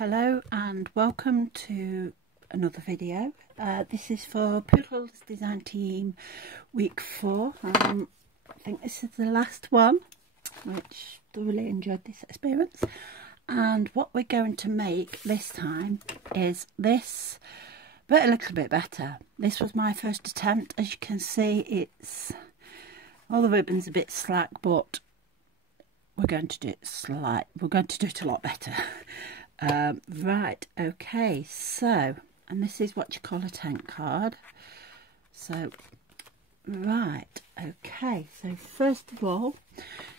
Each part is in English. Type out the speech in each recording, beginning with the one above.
Hello and welcome to another video. This is for Pootles Design Team week 4. I think this is the last one, which thoroughly enjoyed this experience. And what we're going to make this time is this, but a little bit better. This was my first attempt. As you can see, it's all the ribbon's a bit slack, but we're going to do it we're going to do it a lot better. Right, okay, so, and this is what you call a tent card. So, right, okay, so first of all,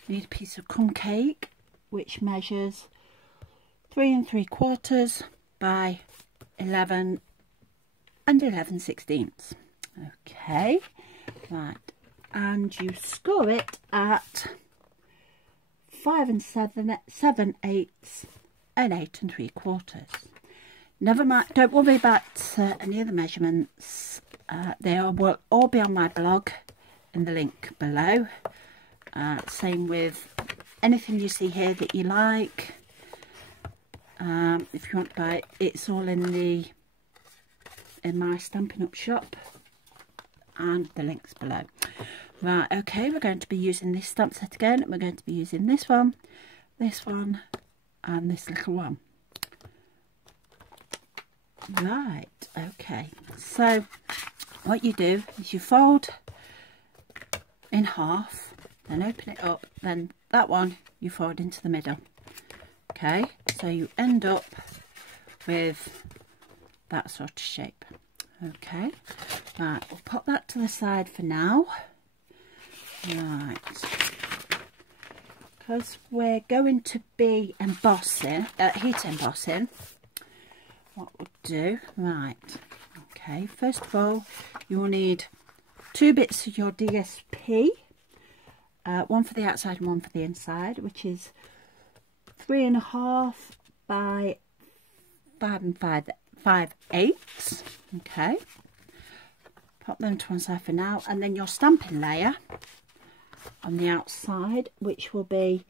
you need a piece of crumb cake, which measures 3 3/4 by 11 and 11/16. Okay, right, and you score it at 5 7/8 and 8 3/4. Never mind, don't worry about any of the measurements. They will all be on my blog in the link below. Same with anything you see here that you like. If you want to buy it, it's all in my Stampin' Up shop, and the links below. Right, okay, we're going to be using this stamp set again. We're going to be using this one, and this little one. Right, okay, so what you do is you fold in half, then open it up, then that one you fold into the middle. Okay, so you end up with that sort of shape. Okay, right, we'll put that to the side for now. Right, because we're going to be embossing, heat embossing, what we'll do, right, okay, first of all, you will need 2 bits of your DSP, one for the outside and one for the inside, which is 3 1/2 by 5 5/8. Okay, pop them to one side for now, and then your stamping layer on the outside, which will be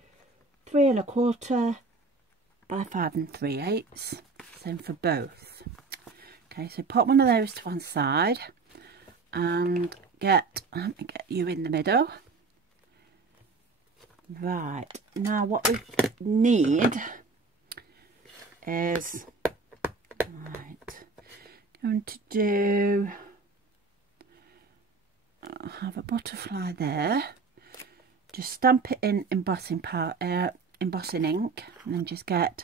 3 1/4 by 5 3/8. Same for both. Okay, so pop one of those to one side and let me get you in the middle. Right, now what we need is, right, going to do, I'll have a butterfly there. Just stamp it in embossing ink, and then just get,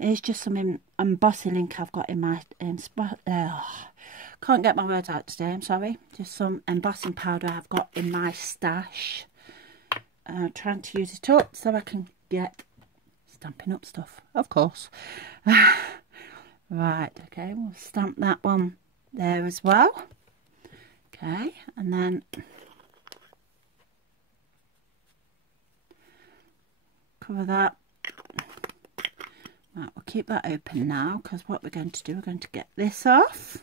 here's just some embossing ink I've got in my, can't get my words out today, I'm sorry. Just some embossing powder I've got in my stash. Trying to use it up so I can get Stampin' Up stuff, of course. Right, okay, we'll stamp that one there as well. Okay, and then cover that. Right, we'll keep that open now, because what we're going to do, we're going to get this off.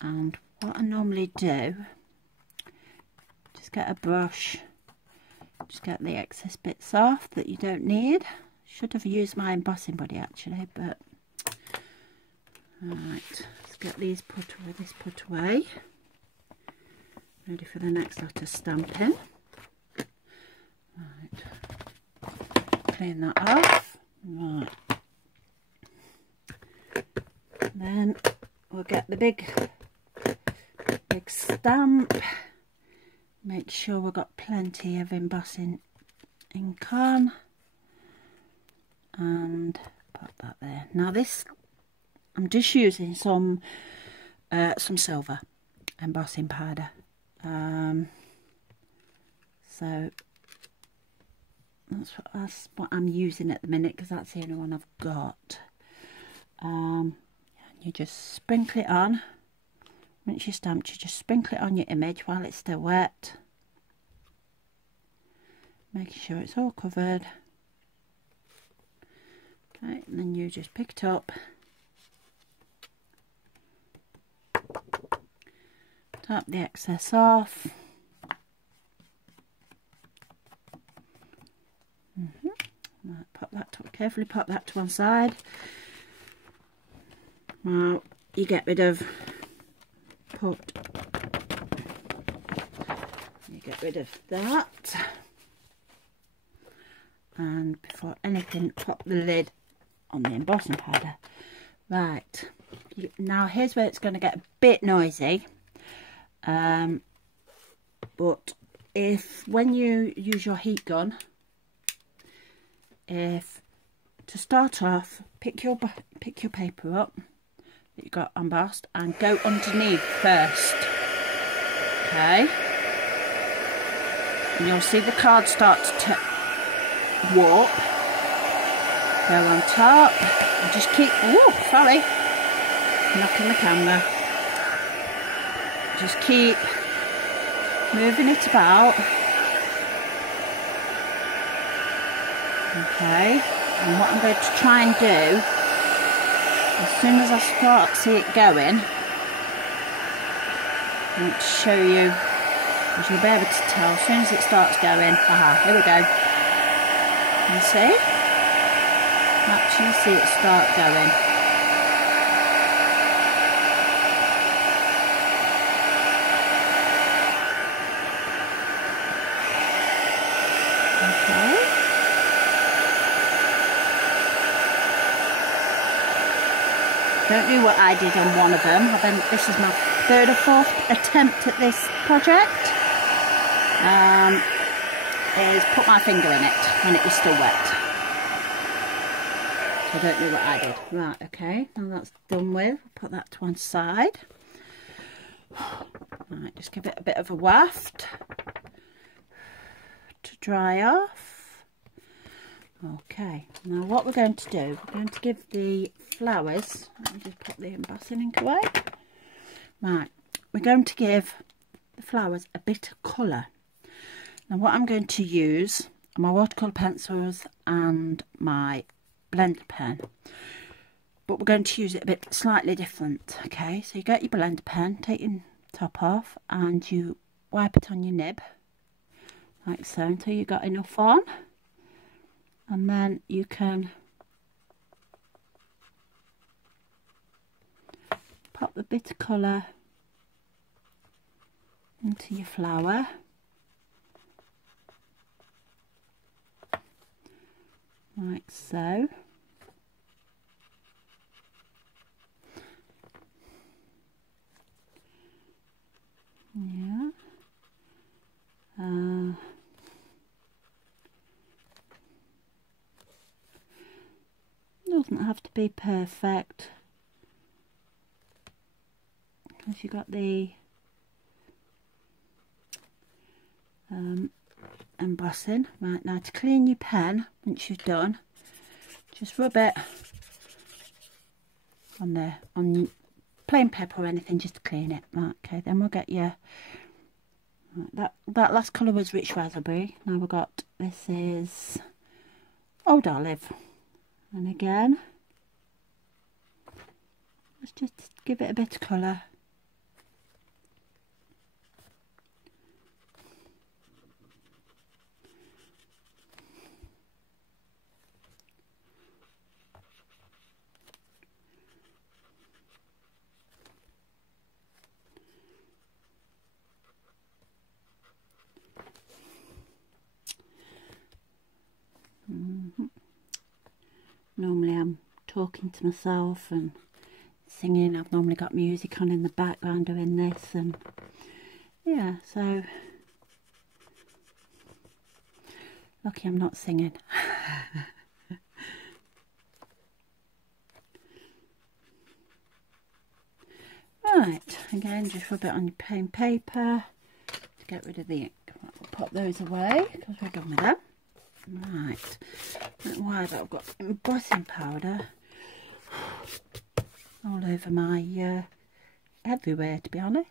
And what I normally do, just get a brush, just get the excess bits off that you don't need. Should have used my embossing buddy actually, but right, let's get these put away. Ready for the next lot of stamping. Right, clean that off. Right, then we'll get the big stamp. Make sure we've got plenty of embossing ink on, and put that there. Now this, I'm just using some silver embossing powder. So that's what I'm using at the minute, because that's the only one I've got. You just sprinkle it on. Once you're stamped, you just sprinkle it on your image while it's still wet, making sure it's all covered. Okay, and then you just pick it up, tap the excess off. Pop that carefully pop that to one side. Now you get rid of that, and before anything, pop the lid on the embossing powder. Right, now here's where it's going to get a bit noisy, but when you use your heat gun, to start off, pick your paper up that you got embossed and go underneath first. Okay, and you'll see the card start to warp. Go on top and just keep, oh sorry, knocking the camera, just keep moving it about. Okay, and what I'm going to try and do, as soon as I see it going, I want to show you, as you'll be able to tell, as soon as it starts going, here we go, you see? Actually see it start going. Okay. Don't do what I did on one of them. This is my third or fourth attempt at this project. Is put my finger in it when it was still wet. So don't do what I did. Right, okay, now that's done with. Put that to one side. Right, just give it a bit of a waft to dry off. Okay, now what we're going to do, we're going to give the flowers, let me just put the embossing ink away. Right, we're going to give the flowers a bit of colour. Now what I'm going to use are my watercolour pencils and my blender pen, but we're going to use it a bit slightly different. Okay, so you get your blender pen, take your top off and you wipe it on your nib like so until you got enough on, and then you can pop the bit of colour into your flower. Like so. Yeah. Doesn't have to be perfect, because you got the embossing. Right, now to clean your pen, once you've done, just rub it on there, on plain paper or anything, just to clean it. Right, okay, then we'll get your, that last colour was Rich Raspberry. Now we've got, this is Old Olive, and again, let's just give it a bit of colour. Normally I'm talking to myself and singing. I've normally got music on in the background doing this, and yeah, so lucky I'm not singing. Right, again, just rub it on your plain paper to get rid of the ink. Right, we'll pop those away because we're done with them. Right, don't worry that I've got embossing powder all over my everywhere, to be honest.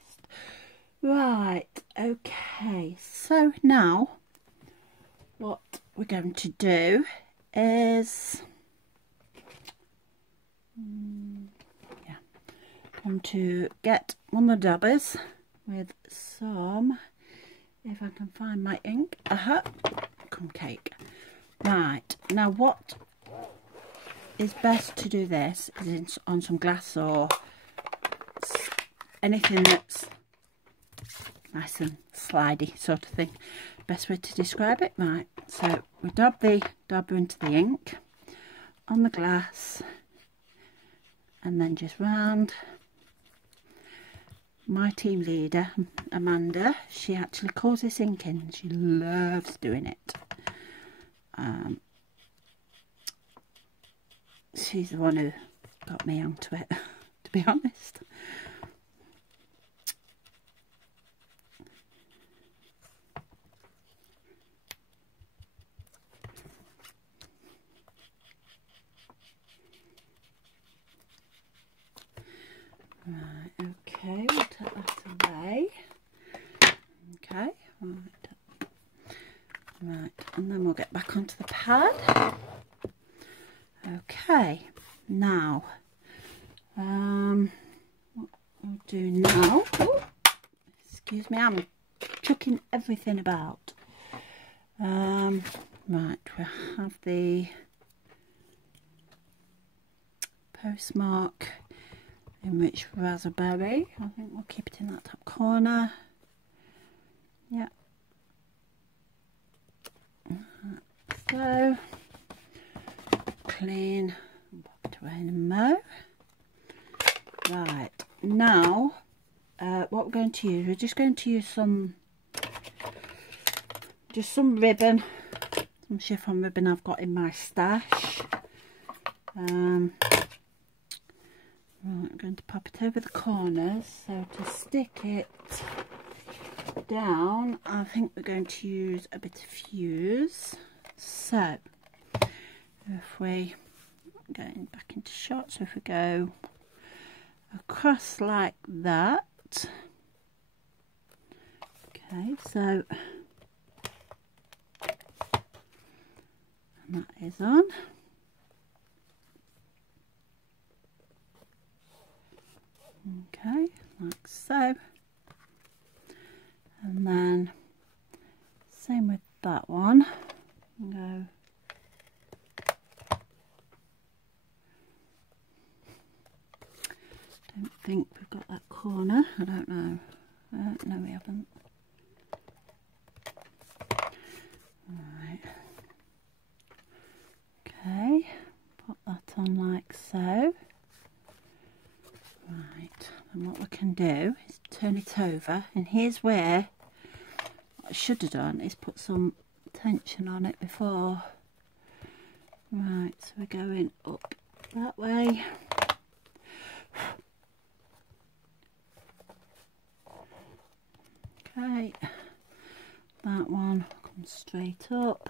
Right, okay, so now what we're going to do is going to get one of the dabbers with some, if I can find my ink, cum cake. Right, now what is best to do this is on some glass or anything that's nice and slidey sort of thing. Best way to describe it. Right, so we dab the dabber into the ink on the glass and then just round. My team leader, Amanda, she actually calls this inking. She loves doing it. She's the one who got me onto it, to be honest. Right, okay, we'll take that away. Okay, right, and then we'll get back onto the pad. Okay, now, what I'll do now, oh, excuse me, I'm chucking everything about. Right, we have the postmark enriched raspberry. I think we'll keep it in that top corner. Yeah. So clean, pop it away in a mo. Right, now what we're going to use, we're just going to use some ribbon, some chiffon ribbon I've got in my stash. Right, I'm going to pop it over the corners. So to stick it down, I think we're going to use a bit of fuse. So if we going back into shot, so if we go across like that, okay, so and that is on. Okay, like so, and then same with that one. Go don't think we've got that corner. I don't know. No, we haven't. Right. Okay, put that on like so. Right, and what we can do is turn it over, and here's where what I should have done is put some tension on it before. Right, so we're going up that way. Okay, that one comes straight up.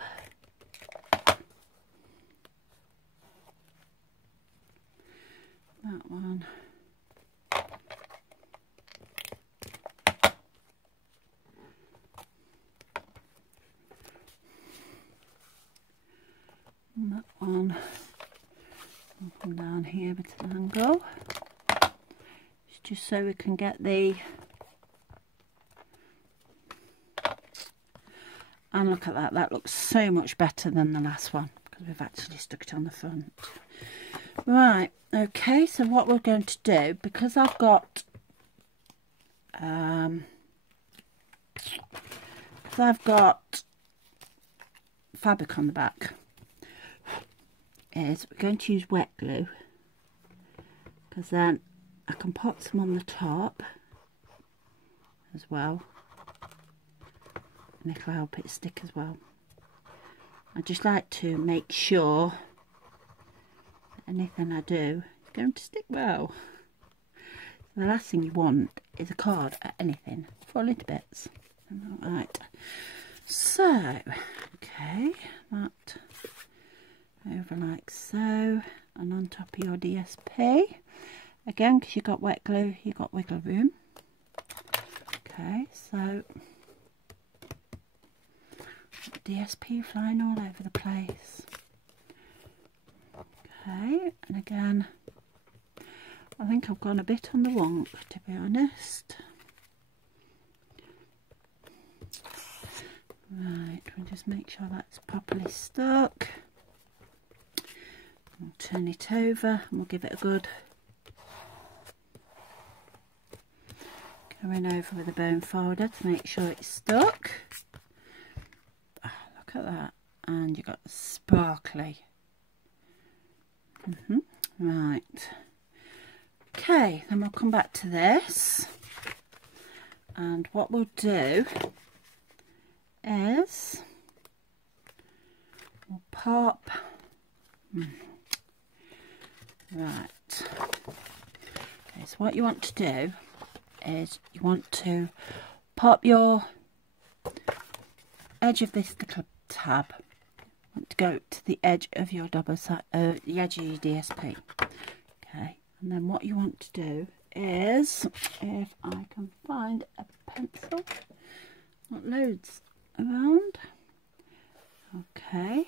That one. And that one will come down here at an angle. It's just so we can get the, and look at that, that looks so much better than the last one because we've actually stuck it on the front. Right, okay, so what we're going to do, because I've got fabric on the back, is we're going to use wet glue, because then I can pop some on the top as well, and it'll help it stick as well. I just like to make sure that anything I do is going to stick well. The last thing you want is a card or anything falling to bits. Right, so okay, that over like so, and on top of your DSP again, because you've got wet glue, you've got wiggle room. Okay, so DSP flying all over the place. Okay, and again, I think I've gone a bit on the wonk, to be honest. Right, we'll just make sure that's properly stuck. We'll turn it over and we'll give it a good going over with a bone folder to make sure it's stuck. Oh, look at that. And you've got sparkly. Right. Okay, then we'll come back to this. And what we'll do is we'll pop. Right. Okay, so what you want to do is you want to pop your edge of this little tab. You want to go to the edge of your double side, the edge of your DSP. Okay, and then what you want to do is, if I can find a pencil, not loads around. Okay,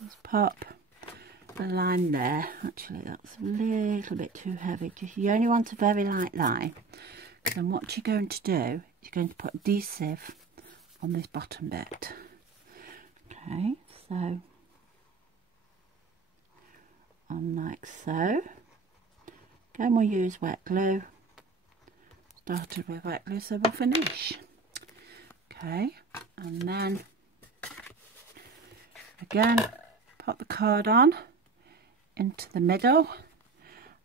let's pop the line there. Actually, that's a little bit too heavy. You only want a very light line. Then what you're going to do, you're going to put adhesive on this bottom bit. Okay, so on like so. Again, we'll use wet glue. Started with wet glue, so we'll finish. Okay, and then again, pop the card on into the middle,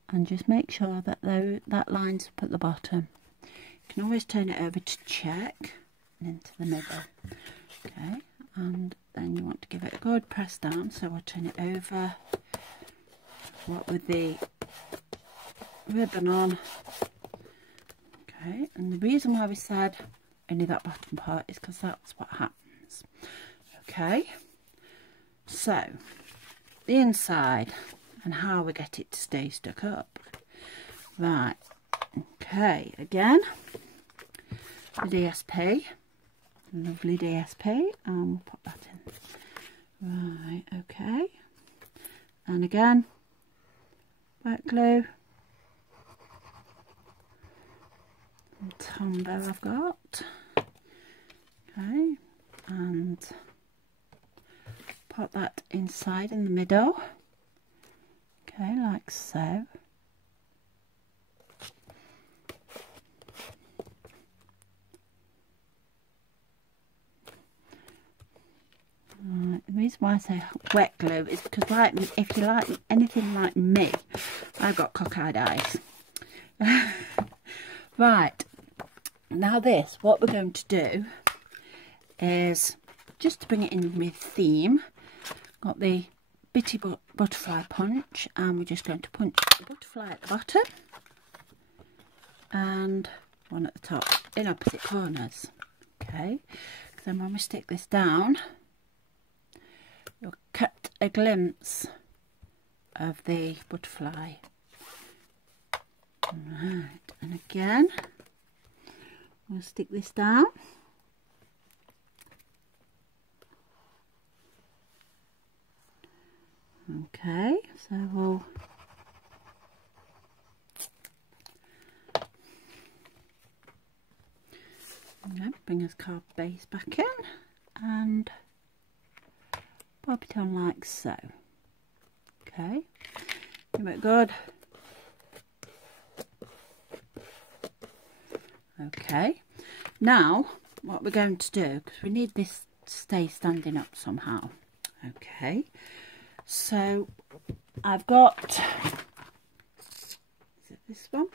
and just make sure that that line's up at the bottom. You can always turn it over to check, and into the middle. Okay, and then you want to give it a good press down, so we'll turn it over. What with the ribbon on. Okay, and the reason why we said only that bottom part is because that's what happens. Okay, so the inside and how we get it to stay stuck up. Right, okay, again, the DSP, lovely DSP, and we'll pop that in. Right, okay, and again, wet glue, and Tombow I've got, okay, and pop that inside in the middle, okay, like so. The reason why I say wet glue is because, like, if you like anything like me, I've got cockeyed eyes. Right, now this, what we're going to do is, just to bring it in with theme, got the bitty butterfly punch, and we're just going to punch the butterfly at the bottom and one at the top in opposite corners. Okay, then when we stick this down, you'll get a glimpse of the butterfly. Right, and again, we'll stick this down. Okay, so we'll bring his card base back in and pop it on like so. Okay, give it good. Okay, now what we're going to do, because we need this to stay standing up somehow. Okay, so I've got, is it this one?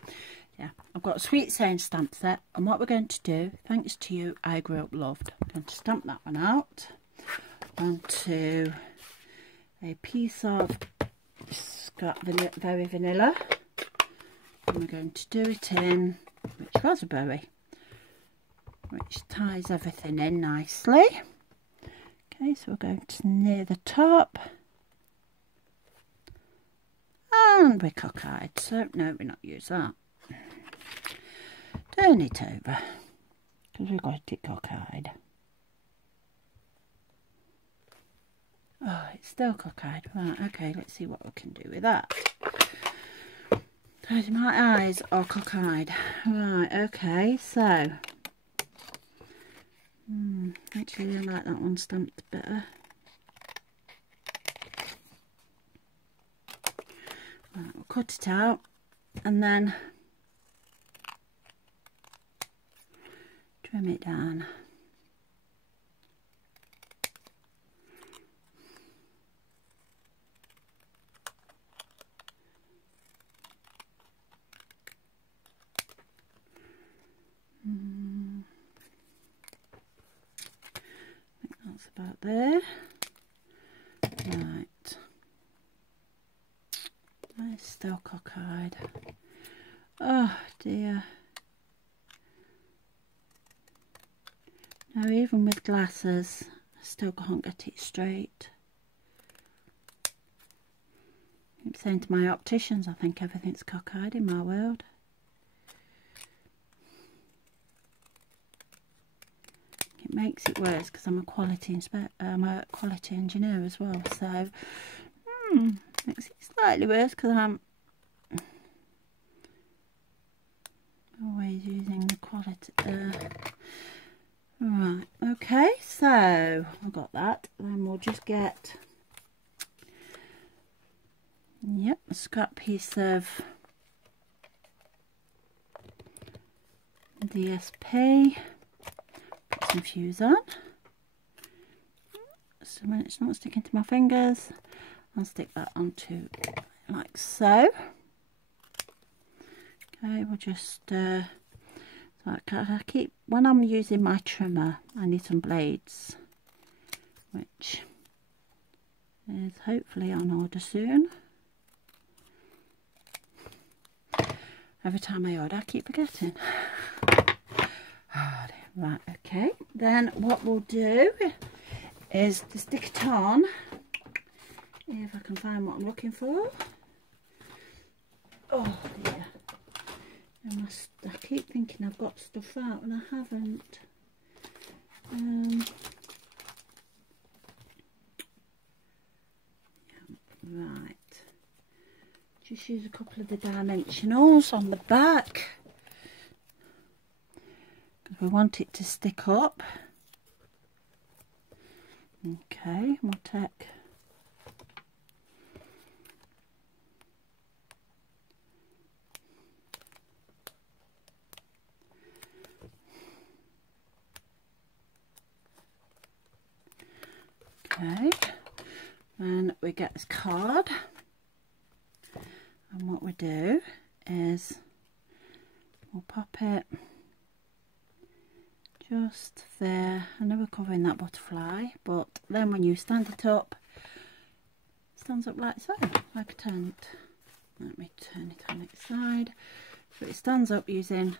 Yeah, I've got a sweet saying stamp set, and what we're going to do, thanks to you, I grew up loved. I'm going to stamp that one out onto a piece of scrap very vanilla, and we're going to do it in rich raspberry, which ties everything in nicely. Okay, so we're going to near the top, and we're cockeyed, so no, we're not use that. Turn it over, because we've got it cockeyed. Oh, it's still cockeyed. Right, okay, let's see what we can do with that. My eyes are cockeyed. Right, okay, so Actually, I like that one stamped better. Right, we'll cut it out and then trim it down. I think that's about there. Right. It's still cockeyed. Oh dear. Now even with glasses, I still can't get it straight. I keep saying to my opticians, I think everything's cockeyed in my world. It makes it worse because I'm a quality engineer as well, so makes it slightly worse because I'm always using the quality. Right, okay, so I've got that. Then we'll just get, yep, a scrap piece of DSP. Put some fuse on. So when it's not sticking to my fingers, I'll stick that onto like so. Okay, we'll just so I keep, when I'm using my trimmer, I need some blades, which is hopefully on order soon. Every time I order, I keep forgetting. Oh, right, okay. Then what we'll do is to stick it on. If I can find what I'm looking for. Oh dear. I keep thinking I've got stuff out and I haven't. Right. Just use a couple of the dimensionals on the back. Because we want it to stick up. Okay, we'll take and we get this card, and what we do is we'll pop it just there. I know we're covering that butterfly, but then when you stand it up, it stands up like so, like a tent. Let me turn it on its side. So it stands up using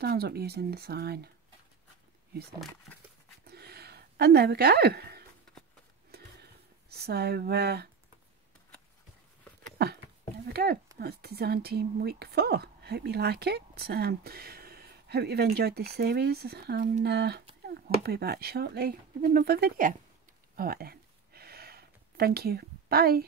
the sign, using it. And there we go. So there we go. That's Design Team Week 4. Hope you like it. Hope you've enjoyed this series, and we'll be back shortly with another video. Alright then. Thank you. Bye.